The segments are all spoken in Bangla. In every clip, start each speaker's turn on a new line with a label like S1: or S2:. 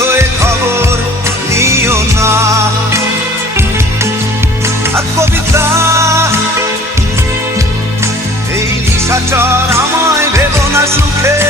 S1: হয়ে খবর নিও না। কবিতা এই নিশাচর আমায় ভেব না সুখের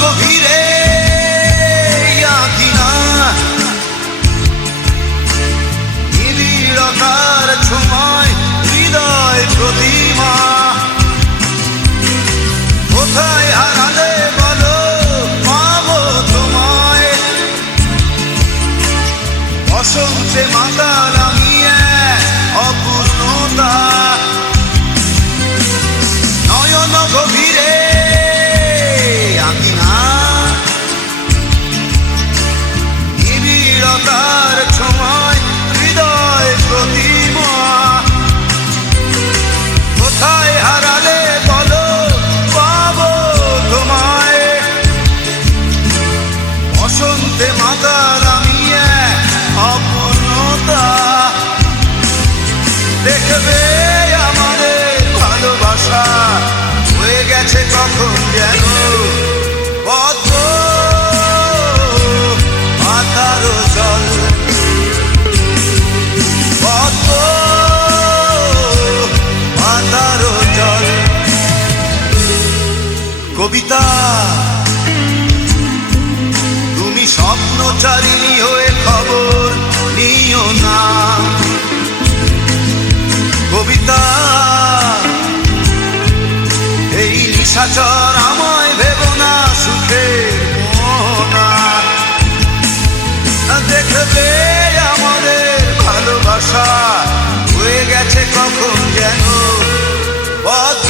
S1: গভীরে নিবিড়তার ছোঁয়ায় হৃদয় প্রতিমা তুমি স্বপ্নচারিণী হয়ে খবর নিও না। কবিতা, এই নিশাচর আমায় ভেব না সুখে দেখবে আমাদের ভালোবাসা হয়ে গেছে কখন যেন। অত